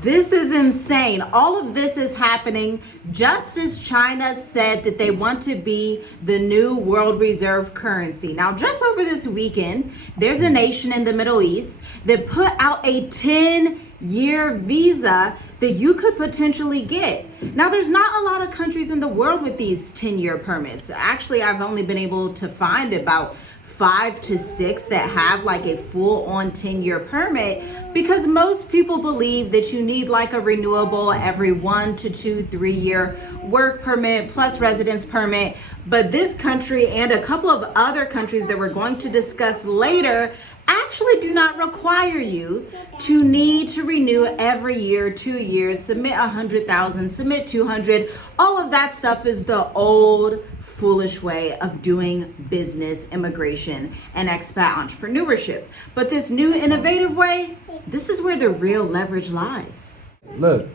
This is insane. All of this is happening just as China said that they want to be the new world reserve currency. Now, just over this weekend, there's a nation in the Middle East that put out a 10-year visa that you could potentially get. Now, there's not a lot of countries in the world with these 10-year permits. Actually, I've only been able to find about 5 to 6 that have like a full-on 10-year permit, because most people believe that you need like a renewable every 1 to 2, 3 year work permit plus residence permit. But this country and a couple of other countries that we're going to discuss later actually do not require you to need to renew every year, 2 years, submit 100,000, submit 200. All of that stuff is the old foolish way of doing business, immigration, and expat entrepreneurship. But this new innovative way, this is where the real leverage lies. Look,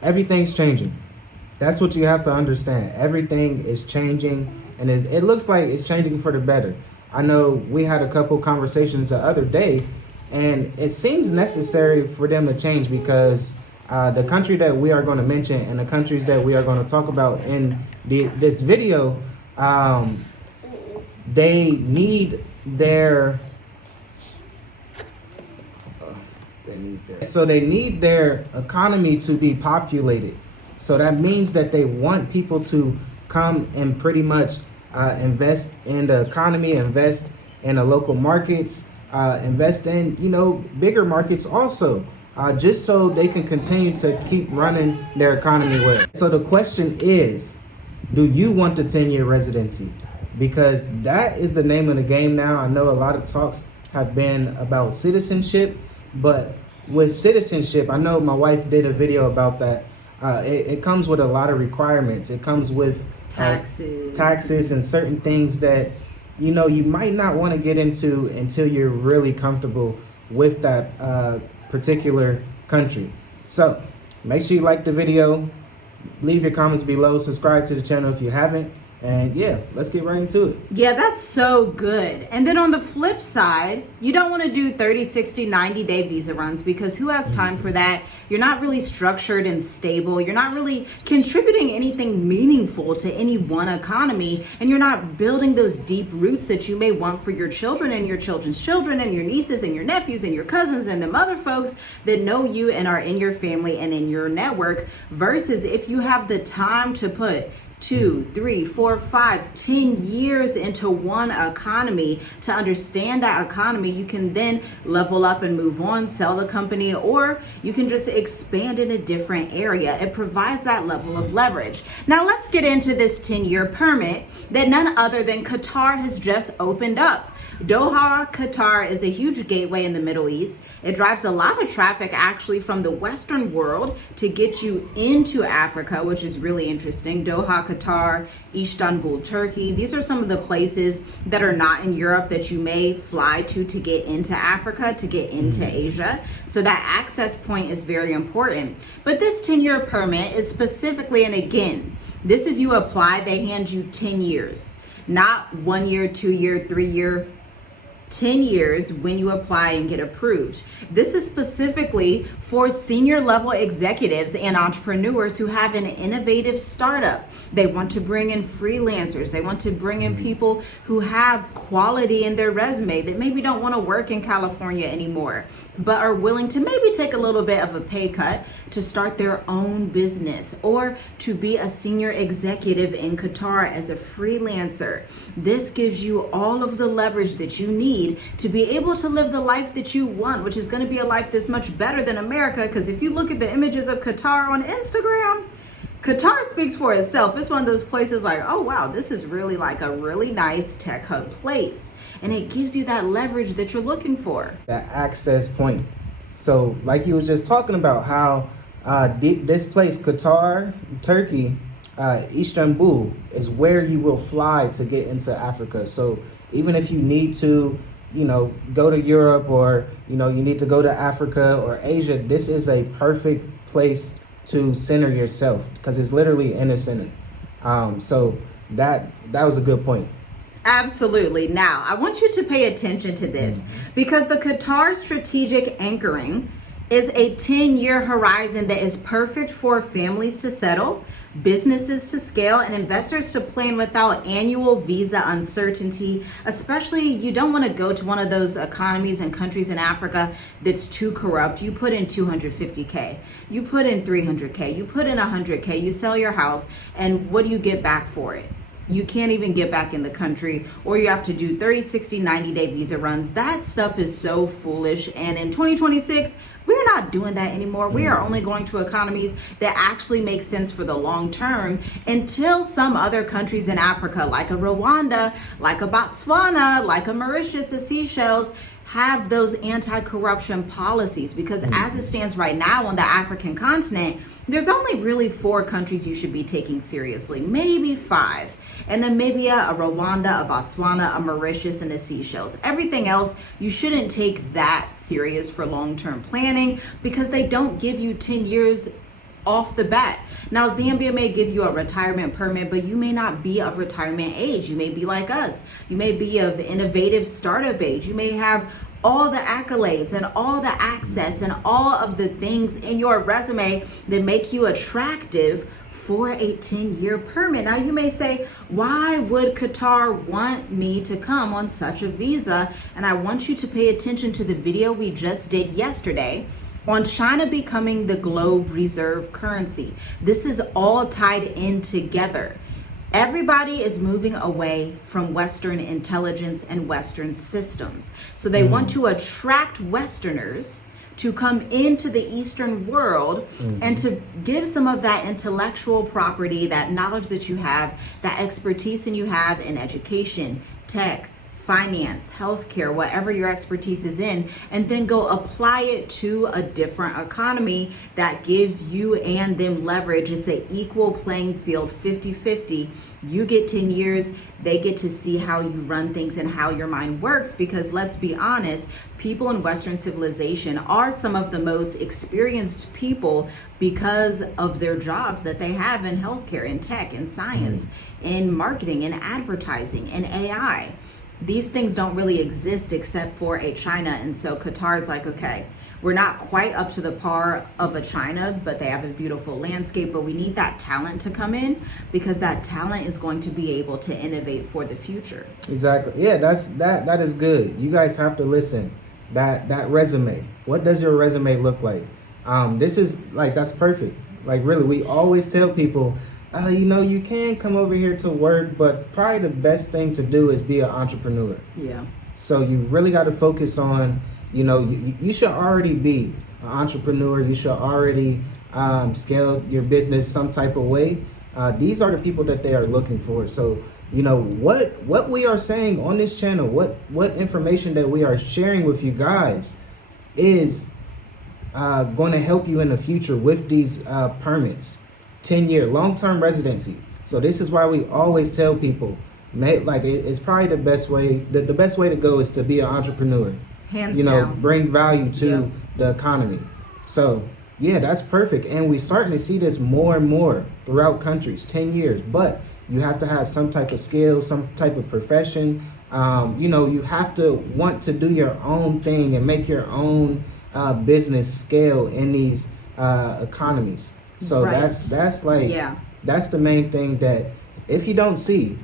everything's changing. That's what you have to understand. Everything is changing, and it looks like it's changing for the better. I know we had a couple conversations the other day, and it seems necessary for them to change because the country that we are going to mention and the countries that we are going to talk about in this video, they need their economy to be populated. So that means that they want people to come and pretty much invest in the economy, invest in the local markets, invest in, bigger markets also, just so they can continue to keep running their economy well. So the question is, do you want the 10-year residency? Because that is the name of the game now. I know a lot of talks have been about citizenship, but with citizenship, I know my wife did a video about that. It comes with a lot of requirements. It comes with taxes and certain things that you might not want to get into until you're really comfortable with that particular country. So make sure you like the video, leave your comments below, subscribe to the channel if you haven't, and yeah, let's get right into it. Yeah, that's so good. And then on the flip side, you don't want to do 30, 60, 90-day visa runs, because who has time for that? You're not really structured and stable. You're not really contributing anything meaningful to any one economy, and you're not building those deep roots that you may want for your children and your children's children and your nieces and your nephews and your cousins and them other folks that know you and are in your family and in your network, versus if you have the time to put 2, 3, 4, 5, 10 years into one economy to understand that economy. You can then level up and move on, sell the company, or you can just expand in a different area. It provides that level of leverage. Now let's get into this 10-year permit that none other than Qatar has just opened up. Doha, Qatar is a huge gateway in the Middle East. It drives a lot of traffic actually from the Western world to get you into Africa, which is really interesting. Doha, Qatar, Istanbul, Turkey. These are some of the places that are not in Europe that you may fly to get into Africa, to get into Asia. So that access point is very important. But this 10-year permit is specifically, and again, this is you apply, they hand you 10 years, not 1 year, 2 year, 3 year, 10 years when you apply and get approved. This is specifically for senior level executives and entrepreneurs who have an innovative startup. They want to bring in freelancers. They want to bring in people who have quality in their resume that maybe don't want to work in California anymore, but are willing to maybe take a little bit of a pay cut to start their own business or to be a senior executive in Qatar as a freelancer. This gives you all of the leverage that you need to be able to live the life that you want, which is going to be a life that's much better than America. Because if you look at the images of Qatar on Instagram, Qatar speaks for itself. It's one of those places like, oh wow, this is really like a really nice tech hub place. And it gives you that leverage that you're looking for. That access point. So like you was just talking about how this place, Qatar, Turkey, Istanbul is where you will fly to get into Africa. So even if you need to, go to Europe, or, you need to go to Africa or Asia, this is a perfect place to center yourself because it's literally in the center. So that was a good point. Absolutely. Now, I want you to pay attention to this because the Qatar strategic anchoring is a 10-year horizon that is perfect for families to settle, businesses to scale, and investors to plan without annual visa uncertainty. Especially, you don't want to go to one of those economies and countries in Africa that's too corrupt. You put in 250K, you put in 300K, you put in 100K, you sell your house, and what do you get back for it? You can't even get back in the country, or you have to do 30, 60, 90-day visa runs. That stuff is so foolish. And in 2026, we're not doing that anymore. We are only going to economies that actually make sense for the long term, until some other countries in Africa, like a Rwanda, like a Botswana, like a Mauritius, a Seychelles, have those anti-corruption policies. Because as it stands right now on the African continent, there's only really 4 countries you should be taking seriously, maybe 5. And Namibia, a Rwanda, a Botswana, a Mauritius, and a Seychelles. Everything else, you shouldn't take that serious for long-term planning, because they don't give you 10 years off the bat. Now, Zambia may give you a retirement permit, but you may not be of retirement age. You may be like us. You may be of innovative startup age. You may have all the accolades and all the access and all of the things in your resume that make you attractive for a 10-year permit. Now, you may say, why would Qatar want me to come on such a visa? And I want you to pay attention to the video we just did yesterday on China becoming the globe reserve currency. This is all tied in together. Everybody is moving away from Western intelligence and Western systems. So they want to attract Westerners to come into the Eastern world and to give some of that intellectual property, that knowledge that you have, that expertise and you have in education, tech, finance, healthcare, whatever your expertise is in, and then go apply it to a different economy that gives you and them leverage. It's an equal playing field, 50-50. You get 10 years, they get to see how you run things and how your mind works, because let's be honest, people in Western civilization are some of the most experienced people because of their jobs that they have in healthcare, in tech, in science, in marketing, in advertising, in AI. These things don't really exist except for a China. And so Qatar is like, okay, we're not quite up to the par of a China, but they have a beautiful landscape. But we need that talent to come in, because that talent is going to be able to innovate for the future. Exactly. Yeah, that is good. You guys have to listen. That resume. What does your resume look like? This is like, that's perfect. Like, really, we always tell people, you can come over here to work, but probably the best thing to do is be an entrepreneur. Yeah. So you really got to focus on, you should already be an entrepreneur. You should already scale your business some type of way. These are the people that they are looking for. So, what we are saying on this channel, what information that we are sharing with you guys is going to help you in the future with these permits. 10-year long-term residency. So this is why we always tell people, it's probably the best way. The best way to go is to be an entrepreneur. Hands down. Bring value to the economy. So yeah, that's perfect. And we're starting to see this more and more throughout countries. 10 years, but you have to have some type of skill, some type of profession. You have to want to do your own thing and make your own business scale in these economies. So Right. that's the main thing, that if you don't see,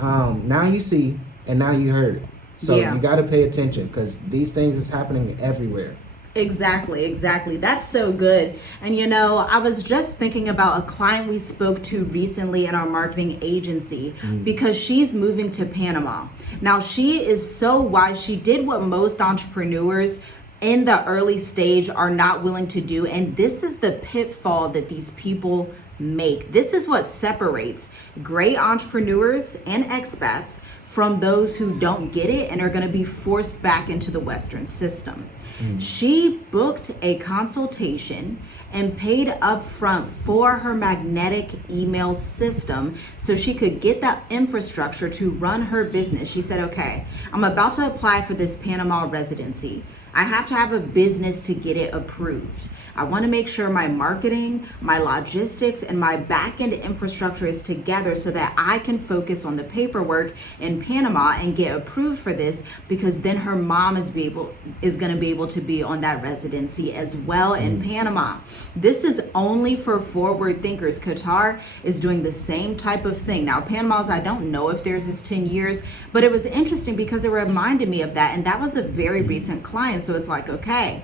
now you see and now you heard. So you got to pay attention, because these things is happening everywhere. Exactly. That's so good. And I was just thinking about a client we spoke to recently in our marketing agency, because she's moving to Panama. Now, she is so wise. She did what most entrepreneurs in the early stage are not willing to do. And this is the pitfall that these people make. This is what separates great entrepreneurs and expats from those who don't get it and are going to be forced back into the Western system. She booked a consultation and paid upfront for her magnetic email system so she could get that infrastructure to run her business. She said, okay, I'm about to apply for this Panama residency. I have to have a business to get it approved. I want to make sure my marketing, my logistics, and my back-end infrastructure is together so that I can focus on the paperwork in Panama and get approved for this, because then her mom is going to be able to be on that residency as well in Panama. This is only for forward thinkers. Qatar is doing the same type of thing. Now, Panama's, I don't know if theirs is 10 years, but it was interesting because it reminded me of that. And that was a very recent client. So it's like, okay,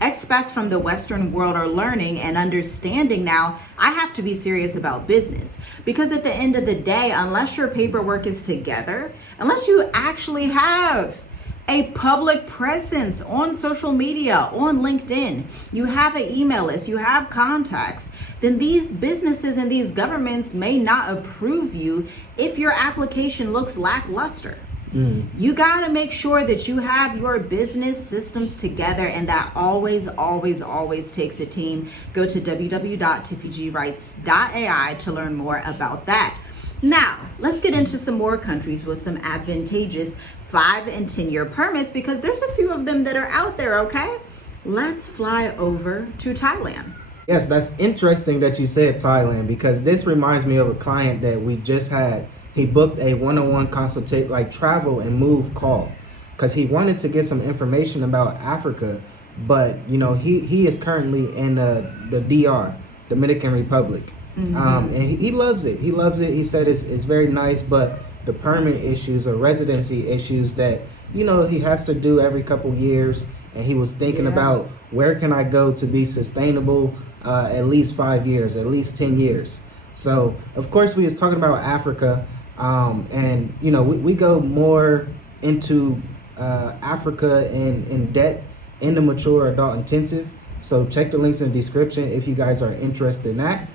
expats from the Western world are learning and understanding now. I have to be serious about business, because at the end of the day, unless your paperwork is together, unless you actually have a public presence on social media, on LinkedIn, you have an email list, you have contacts, then these businesses and these governments may not approve you if your application looks lackluster. You got to make sure that you have your business systems together, and that always, always, always takes a team. Go to www.tiffygrights.ai to learn more about that. Now, let's get into some more countries with some advantageous 5 and 10-year permits, because there's a few of them that are out there, okay? Let's fly over to Thailand. Yes, that's interesting that you said Thailand, because this reminds me of a client that we just had. He booked a one-on-one consultation, like travel and move call, because he wanted to get some information about Africa, but he is currently in the DR, Dominican Republic, and he loves it. He loves it. He said it's very nice, but the permit issues or residency issues that he has to do every couple years, and he was thinking about, where can I go to be sustainable at least 5 years, at least 10 years. So of course we was talking about Africa, and we go more into Africa in depth in the mature adult intensive. So check the links in the description if you guys are interested in that.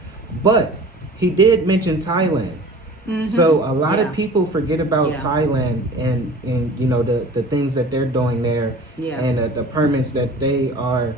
But he did mention Thailand. So a lot of people forget about Thailand and the things that they're doing there, and the permits that they are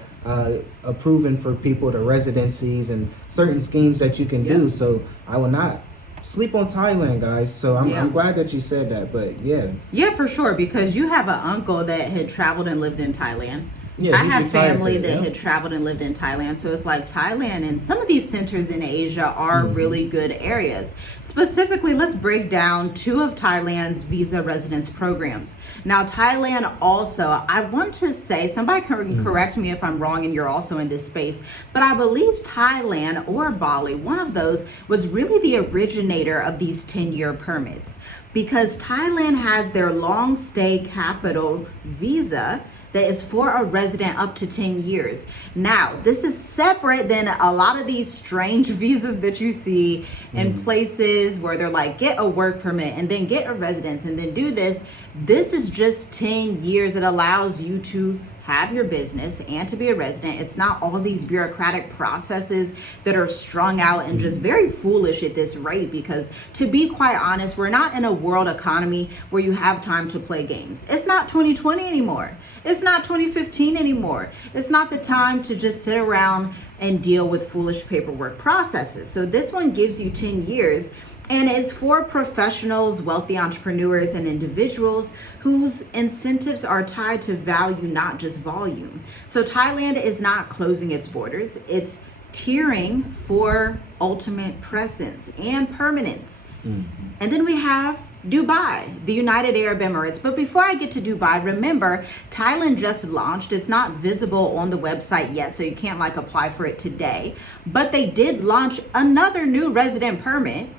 approving for people, the residencies and certain schemes that you can do. So I will not sleep on Thailand, guys. So I'm glad that you said that. But yeah, for sure, because you have an uncle that had traveled and lived in Thailand. Yeah, I have family that had traveled and lived in Thailand. So it's like Thailand and some of these centers in Asia are really good areas. Specifically, let's break down 2 of Thailand's visa residence programs. Now, Thailand also, I want to say, somebody can correct me if I'm wrong and you're also in this space, but I believe Thailand or Bali, one of those, was really the originator of these 10-year permits, because Thailand has their long stay capital visa that is for a resident up to 10 years. Now, this is separate than a lot of these strange visas that you see in places where they're like, get a work permit and then get a residence and then do this. This is just 10 years. It allows you to have your business and to be a resident. It's not all these bureaucratic processes that are strung out and just very foolish at this rate, because to be quite honest, we're not in a world economy where you have time to play games. It's not 2020 anymore. It's not 2015 anymore. It's not the time to just sit around and deal with foolish paperwork processes. So this one gives you 10 years and is for professionals, wealthy entrepreneurs, and individuals whose incentives are tied to value, not just volume. So Thailand is not closing its borders. It's tiering for ultimate presence and permanence. And then we have Dubai, the United Arab Emirates. But before I get to Dubai, remember, Thailand just launched. It's not visible on the website yet, so you can't apply for it today. But they did launch another new resident permit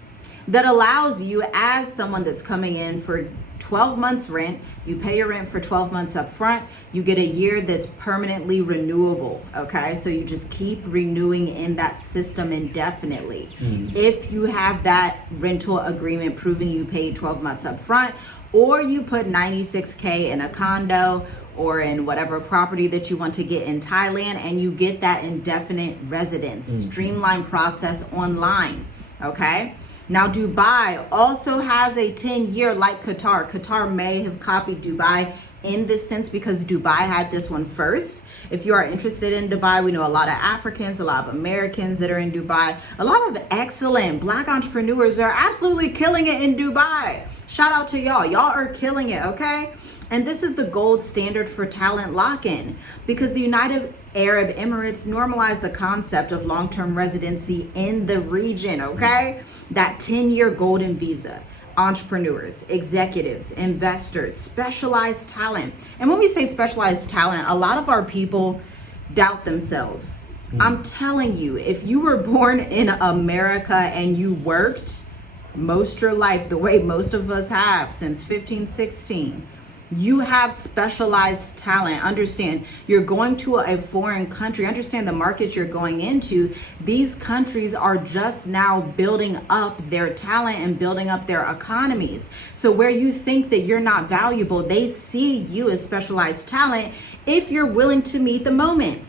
that allows you, as someone that's coming in for 12 months rent, you pay your rent for 12 months up front, you get a year that's permanently renewable, okay? So you just keep renewing in that system indefinitely. If you have that rental agreement proving you paid 12 months up front, or you put 96K in a condo or in whatever property that you want to get in Thailand, and you get that indefinite residence, streamlined process online, okay? Now, Dubai also has a 10-year like Qatar. Qatar may have copied Dubai in this sense because Dubai had this one first. If you are interested in Dubai, we know a lot of Africans, a lot of Americans that are in Dubai. A lot of excellent Black entrepreneurs are absolutely killing it in Dubai. Shout out to y'all. Y'all are killing it, okay? And this is the gold standard for talent lock-in, because the United Arab Emirates normalize the concept of long-term residency in the region, okay? That 10-year golden visa. Entrepreneurs, executives, investors, specialized talent. And when we say specialized talent, a lot of our people doubt themselves. I'm telling you, if you were born in America and you worked most your life the way most of us have since 15, 16, you have specialized talent. Understand, you're going to a foreign country. Understand the market you're going into. These countries are just now building up their talent and building up their economies. So where you think that you're not valuable, they see you as specialized talent if you're willing to meet the moment.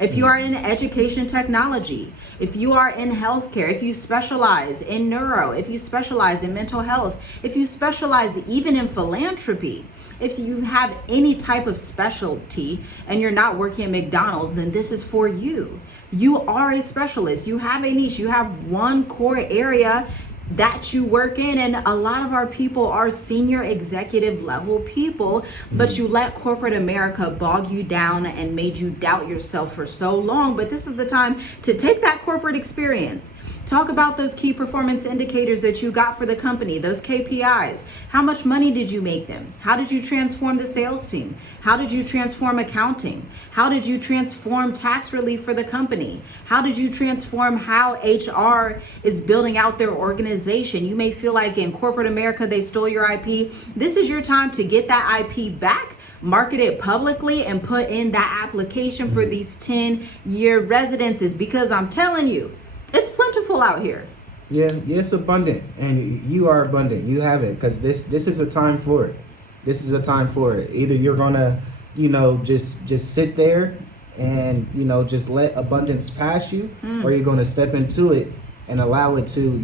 If you are in education technology, if you are in healthcare, if you specialize in neuro, if you specialize in mental health, if you specialize even in philanthropy, if you have any type of specialty and you're not working at McDonald's, then this is for you. You are a specialist. You have a niche. You have one core area that you work in, and a lot of our people are senior executive level people, but you let corporate America bog you down and made you doubt yourself for so long. But this is the time to take that corporate experience, talk about those key performance indicators that you got for the company, those KPIs. How much money did you make them? How did you transform the sales team? How did you transform accounting? How did you transform tax relief for the company? How did you transform how HR is building out their organization? You may feel like in corporate America, they stole your IP. This is your time to get that IP back, market it publicly, and put in that application for these 10-year residences, because I'm telling you, it's plentiful out here. Yeah, it's abundant, and you are abundant. You have it, because this is a time for it. This is a time for it. Either you're gonna, just sit there and just let abundance pass you, or you're gonna step into it and allow it to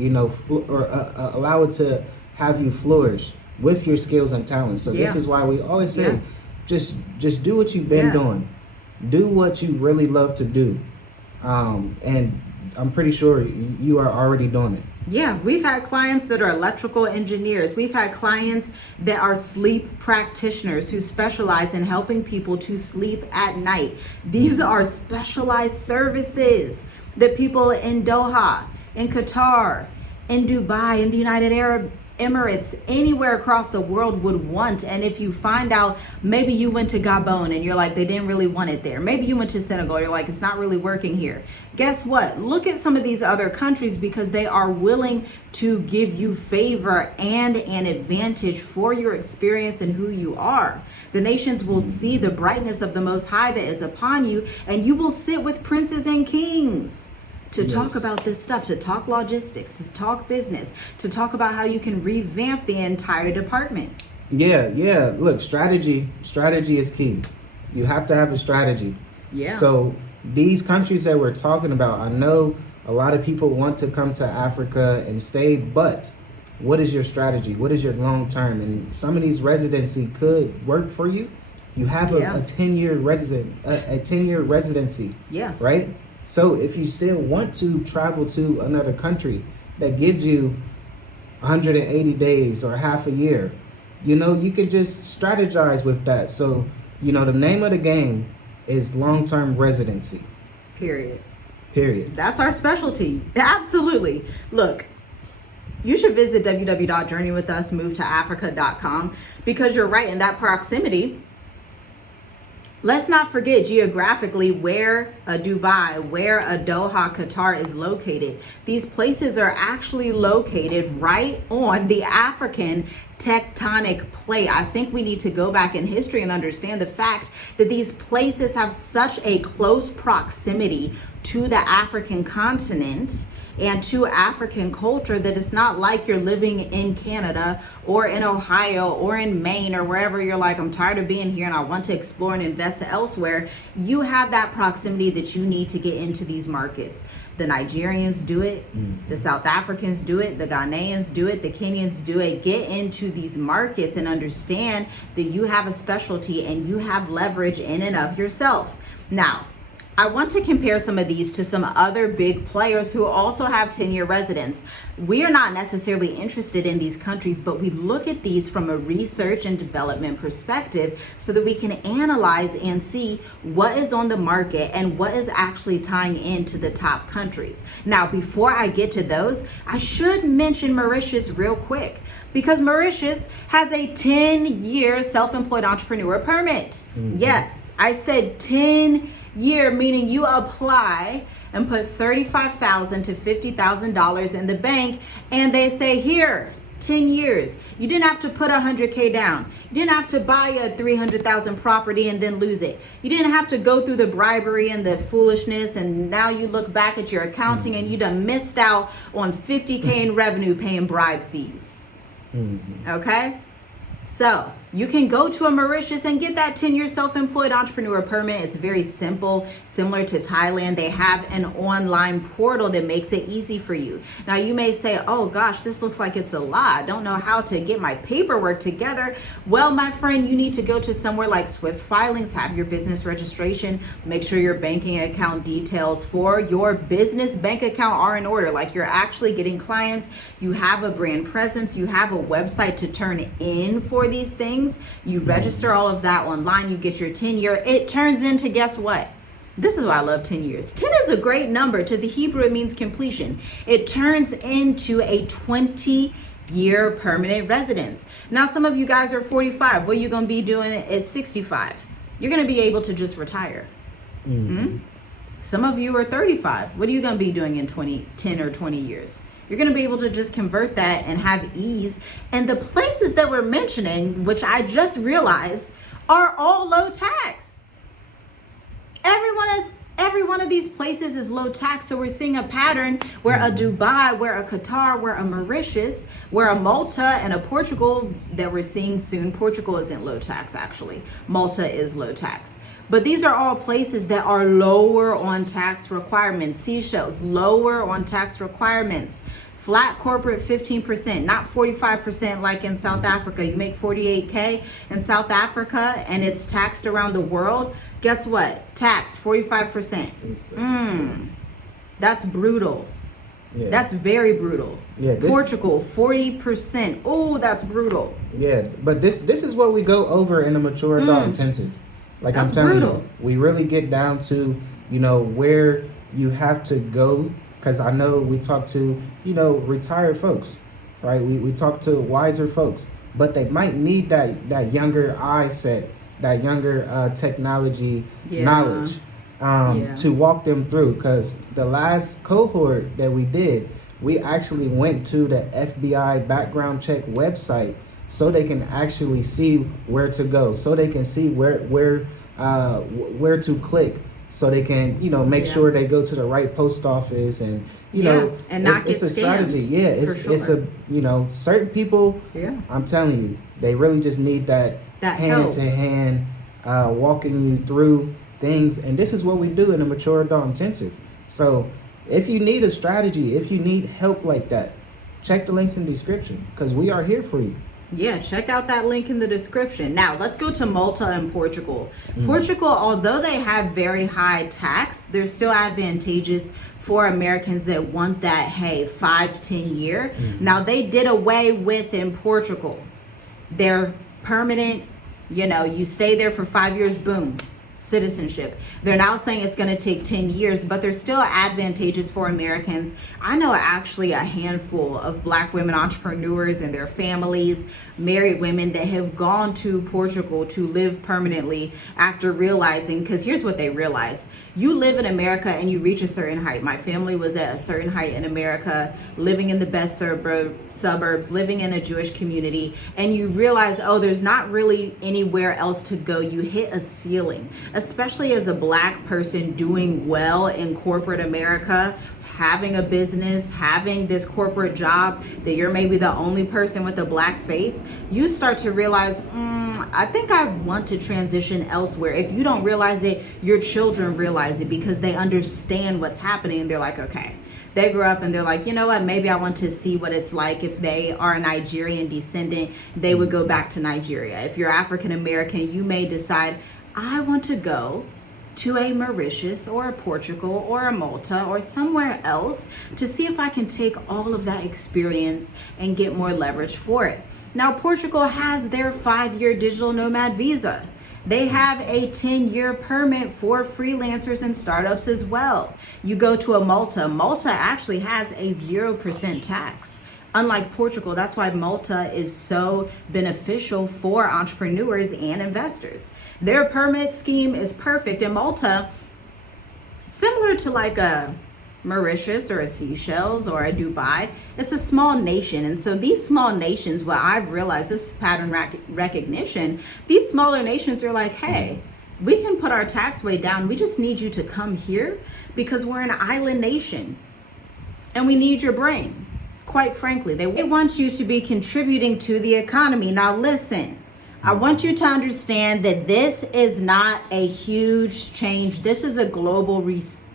allow it to have you flourish with your skills and talents. So this is why we always say, just do what you've been doing, do what you really love to do, and I'm pretty sure you are already doing it. Yeah, we've had clients that are electrical engineers. We've had clients that are sleep practitioners who specialize in helping people to sleep at night. These are specialized services that people in Doha, in Qatar, in Dubai, in the United Arab Emirates, anywhere across the world would want. And if you find out, maybe you went to Gabon and you're like, they didn't really want it there. Maybe you went to Senegal, you're like, it's not really working here. Guess what? Look at some of these other countries, because they are willing to give you favor and an advantage for your experience and who you are. The nations will see the brightness of the Most High that is upon you, and you will sit with princes and kings to talk about this stuff, to talk logistics, to talk business, to talk about how you can revamp the entire department. Yeah. Look, strategy is key. You have to have a strategy. Yeah. So these countries that we're talking about, I know a lot of people want to come to Africa and stay, but what is your strategy? What is your long term? And some of these residency could work for you. You have a 10-year residency. Yeah. Right? So if you still want to travel to another country that gives you 180 days or half a year, you can just strategize with that. So, the name of the game is long-term residency. Period. That's our specialty. Absolutely. Look, you should visit www.journeywithusmovetoafrica.com, because you're right, in that proximity. Let's not forget geographically where a Dubai, where a Doha, Qatar is located. These places are actually located right on the African tectonic plate. I think we need to go back in history and understand the fact that these places have such a close proximity to the African continent and to African culture that it's not like you're living in Canada or in Ohio or in Maine or wherever you're like, I'm tired of being here and I want to explore and invest elsewhere. You have that proximity that you need to get into these markets. The Nigerians do it, the South Africans do it, the Ghanaians do it, the Kenyans do it. Get into these markets and understand that you have a specialty and you have leverage in and of yourself. Now, I want to compare some of these to some other big players who also have 10-year residence. We are not necessarily interested in these countries, but we look at these from a research and development perspective so that we can analyze and see what is on the market and what is actually tying into the top countries. Now, before I get to those, I should mention Mauritius real quick, because Mauritius has a 10-year self-employed entrepreneur permit. Yes, I said 10-year, meaning you apply and put $35,000 to $50,000 in the bank, and they say, here, 10 years. You didn't have to put $100K down. You didn't have to buy a $300,000 property and then lose it. You didn't have to go through the bribery and the foolishness, and now you look back at your accounting and you done missed out on $50K in revenue paying bribe fees. Okay? So you can go to a Mauritius and get that 10-year self-employed entrepreneur permit. It's very simple, similar to Thailand. They have an online portal that makes it easy for you. Now you may say, oh gosh, this looks like it's a lot. I don't know how to get my paperwork together. Well, my friend, you need to go to somewhere like Swift Filings, have your business registration, make sure your banking account details for your business bank account are in order. Like you're actually getting clients, you have a brand presence, you have a website to turn in for these things. You register all of that online, you get your 10-year. It turns into, guess what? This is why I love 10 years. 10 is a great number. To the Hebrew, it means completion. It turns into a 20-year permanent residence. Now, some of you guys are 45. What are you going to be doing at 65? You're going to be able to just retire. Some of you are 35. What are you going to be doing in 10 or 20 years? You're going to be able to just convert that and have ease. And the places that we're mentioning, which I just realized, are all low tax. Every one of these places is low tax. So we're seeing a pattern where a Dubai, where a Qatar, where a Mauritius, where a Malta and a Portugal that we're seeing soon. Portugal isn't low tax, actually. Malta is low tax. But these are all places that are lower on tax requirements. Seychelles, lower on tax requirements. Flat corporate 15%, not 45% like in South Africa. You make 48K in South Africa and it's taxed around the world. Guess what? Tax 45%. That's brutal. Yeah. That's very brutal. Yeah, Portugal 40%. Oh, that's brutal. Yeah, but this is what we go over in a mature adult intensive. Like that's I'm telling you, we really get down to, where you have to go. Because I know we talk to, retired folks, right? We talk to wiser folks, but they might need that younger eye set, that younger technology knowledge to walk them through. Because the last cohort that we did, we actually went to the FBI background check website so they can actually see where to go, so they can see where to click. So they can, make sure they go to the right post office and, and not it's get a strategy. Yeah, it's a, certain people, I'm telling you, they really just need that hand to hand, walking you through things. And this is what we do in a mature adult intensive. So if you need a strategy, if you need help like that, check the links in the description because we are here for you. Yeah, check out that link in the description. Now, let's go to Malta and Portugal. Portugal, although they have very high tax, they're still advantageous for Americans that want that, 5-10 year. Now, they did away with in Portugal. They're permanent, you stay there for 5 years, boom, citizenship. They're now saying it's going to take 10 years, but they're still advantageous for Americans. I know actually a handful of Black women entrepreneurs and their families, married women that have gone to Portugal to live permanently after realizing, because here's what they realized. You live in America and you reach a certain height. My family was at a certain height in America, living in the best suburbs, living in a Jewish community, and you realize, there's not really anywhere else to go. You hit a ceiling, especially as a Black person doing well in corporate America, having a business, having this corporate job that you're maybe the only person with a Black face. You start to realize, I think I want to transition elsewhere. If you don't realize it, your children realize it because they understand what's happening. They're like, okay. They grew up and they're like, you know what, maybe I want to see what it's like. If they are a Nigerian descendant, they would go back to Nigeria. If you're African American, you may decide, I want to go to a Mauritius or a Portugal or a Malta or somewhere else to see if I can take all of that experience and get more leverage for it. Now, Portugal has their 5-year digital nomad visa. They have a 10-year permit for freelancers and startups as well. You go to a Malta. Malta actually has a 0% tax. Unlike Portugal, that's why Malta is so beneficial for entrepreneurs and investors. Their permit scheme is perfect. In Malta, similar to like a Mauritius or a Seychelles or a Dubai, it's a small nation. And so these small nations, what I've realized, this is pattern recognition, these smaller nations are like, hey, we can put our tax way down. We just need you to come here because we're an island nation and we need your brain. Quite frankly, they want you to be contributing to the economy. Now listen, I want you to understand that this is not a huge change. This is a global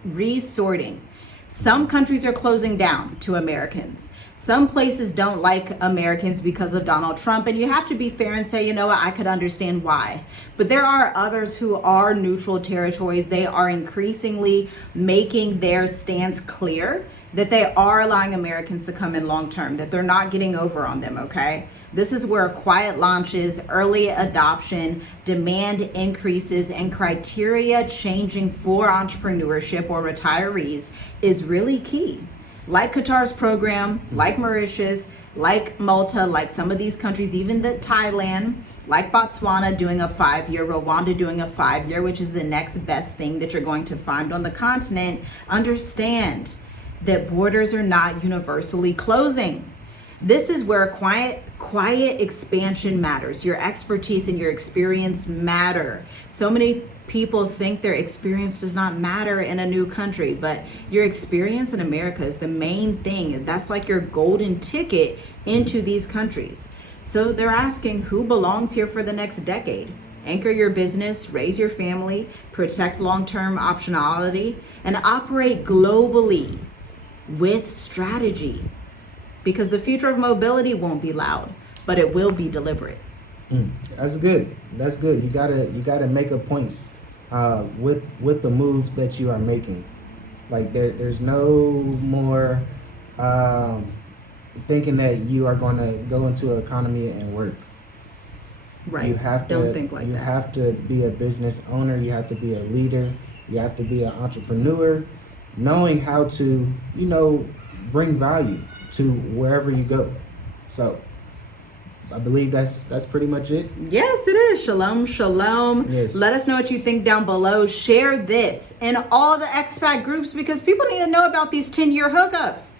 resorting. Some countries are closing down to Americans. Some places don't like Americans because of Donald Trump, and you have to be fair and say, you know what, I could understand why. But there are others who are neutral territories. They are increasingly making their stance clear that they are allowing Americans to come in long term, that they're not getting over on them, okay? This is where quiet launches, early adoption, demand increases, and criteria changing for entrepreneurship or retirees is really key. Like Qatar's program, like Mauritius, like Malta, like some of these countries, even the Thailand, like Botswana doing a 5-year, Rwanda doing a 5-year, which is the next best thing that you're going to find on the continent. Understand that borders are not universally closing. This is where quiet expansion matters. Your expertise and your experience matter. So many people think their experience does not matter in a new country, but your experience in America is the main thing. That's like your golden ticket into these countries. So they're asking who belongs here for the next decade. Anchor your business, raise your family, protect long-term optionality, and operate globally with strategy. Because the future of mobility won't be loud, but it will be deliberate. That's good. That's good. You gotta make a point with the moves that you are making. Like there's no more thinking that you are going to go into an economy and work. Right. You have to. Don't think like that. You have to be a business owner. You have to be a leader. You have to be an entrepreneur, knowing how to, bring value to wherever you go. So I believe that's pretty much it. Yes, it is. Shalom, shalom. Yes. Let us know what you think down below. Share this in all the expat groups because people need to know about these 10-year hookups.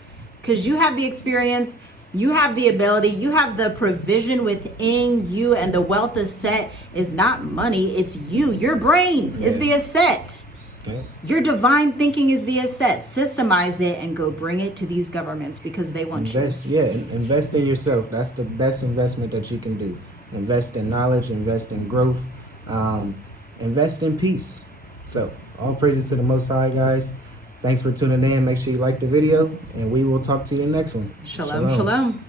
Because you have the experience, you have the ability, you have the provision within you, and the wealth asset is not money, it's you. Your brain is the asset. Yeah. Your divine thinking is the asset. Systemize it and go bring it to these governments because they want invest, you. Invest in yourself. That's the best investment that you can do. Invest in knowledge, invest in growth, invest in peace. So all praises to the Most High, guys. Thanks for tuning in. Make sure you like the video, and we will talk to you in the next one. Shalom, shalom.